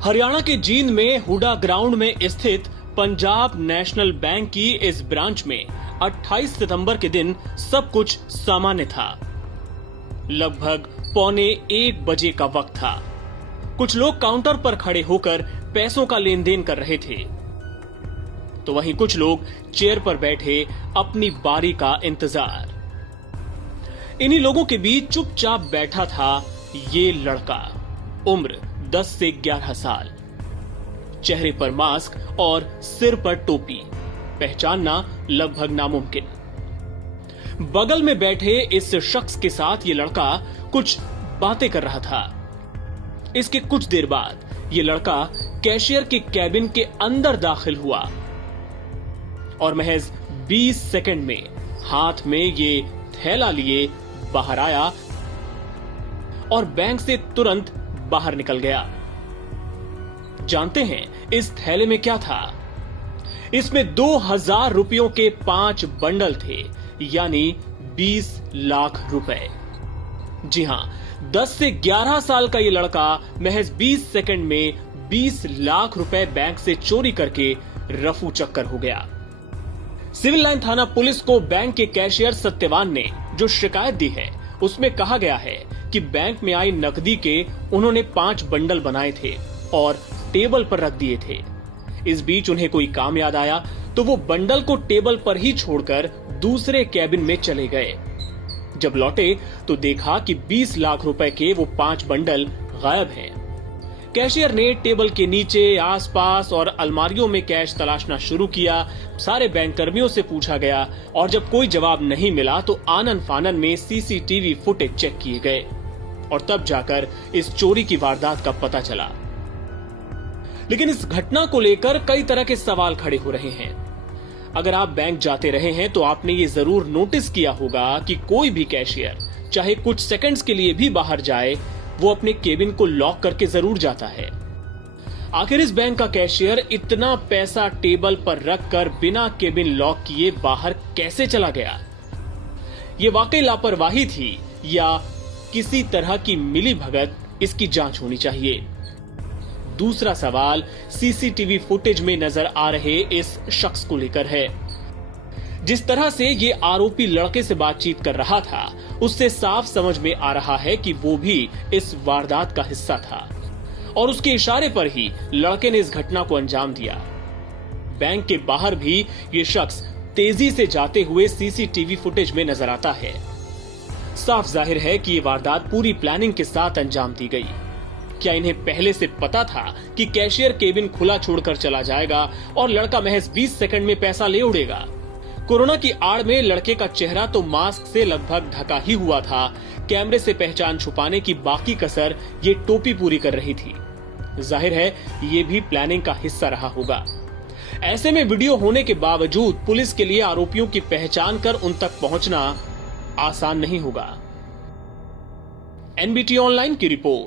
हरियाणा के जींद में हुडा ग्राउंड में स्थित पंजाब नेशनल बैंक की इस ब्रांच में 28 सितंबर के दिन सब कुछ सामान्य था। लगभग 12:45 बजे का वक्त था। कुछ लोग काउंटर पर खड़े होकर पैसों का लेन देन कर रहे थे, तो वहीं कुछ लोग चेयर पर बैठे अपनी बारी का इंतजार। इन्हीं लोगों के बीच चुपचाप बैठा था ये लड़का, उम्र 10 से 11 साल, चेहरे पर मास्क और सिर पर टोपी, पहचानना लगभग नामुमकिन। बगल में बैठे इस शख्स के साथ ये लड़का कुछ बातें कर रहा था। इसके कुछ देर बाद ये लड़का कैशियर के कैबिन के अंदर दाखिल हुआ और महज 20 सेकंड में हाथ में ये थैला लिए बाहर आया और बैंक से तुरंत बाहर निकल गया। जानते हैं इस थैले में क्या था? इसमें 2000 रुपयों के 5 बंडल थे, यानी 20 लाख रुपए। जी हां, 10 से 11 साल का ये लड़का महज 20 सेकंड में 20 लाख रुपए बैंक से चोरी करके रफू चक्कर हो गया। सिविल लाइन थाना पुलिस को बैंक के कैशियर सत्यवान ने जो शिकायत दी है, उसमें कहा गया है कि बैंक में आई नकदी के उन्होंने 5 बंडल बनाए थे और टेबल पर रख दिए थे। इस बीच उन्हें कोई काम याद आया तो वो बंडल को टेबल पर ही छोड़कर दूसरे कैबिन में चले गए। जब लौटे तो देखा कि 20 लाख रुपए के वो 5 बंडल गायब हैं। कैशियर ने टेबल के नीचे, आसपास और अलमारियों में कैश तलाशना शुरू किया। सारे बैंक कर्मियों से पूछा गया और जब कोई जवाब नहीं मिला तो आनन फानन में सीसीटीवी फुटेज चेक किए गए और तब जाकर इस चोरी की वारदात का पता चला। लेकिन इस घटना को लेकर कई तरह के सवाल खड़े हो रहे हैं। अगर आप बैंक जाते रहे हैं तो आपने ये जरूर नोटिस किया होगा कि कोई भी कैशियर चाहे कुछ सेकंड्स के लिए भी बाहर जाए, वो अपने केबिन को लॉक करके जरूर जाता है। आखिर इस बैंक का कैशियर इतना पैसा टेबल पर रखकर बिना केबिन लॉक किए बाहर कैसे चला गया? ये वाकई लापरवाही थी या किसी तरह की मिलीभगत? इसकी जांच होनी चाहिए। दूसरा सवाल सीसीटीवी फुटेज में नजर आ रहे इस शख्स को लेकर है। जिस तरह से ये आरोपी लड़के से बातचीत कर रहा था, उससे साफ समझ में आ रहा है कि वो भी इस वारदात का हिस्सा था और उसके इशारे पर ही लड़के ने इस घटना को अंजाम दिया। बैंक के बाहर भी ये शख्स तेजी से जाते हुए सीसीटीवी फुटेज में नजर आता है। साफ जाहिर है कि ये वारदात पूरी प्लानिंग के साथ अंजाम दी गई। क्या इन्हें पहले से पता था कि कैशियर केबिन खुला छोड़कर चला जाएगा और लड़का महज 20 सेकंड में पैसा ले उड़ेगा? कोरोना की आड़ में लड़के का चेहरा तो मास्क से लगभग ढका ही हुआ था। कैमरे से पहचान छुपाने की बाकी कसर ये टोपी पूरी कर रही थी। जाहिर है ये भी प्लानिंग का हिस्सा रहा होगा। ऐसे में वीडियो होने के बावजूद पुलिस के लिए आरोपियों की पहचान कर उन तक पहुंचना आसान नहीं होगा। एनबीटी ऑनलाइन की रिपोर्ट।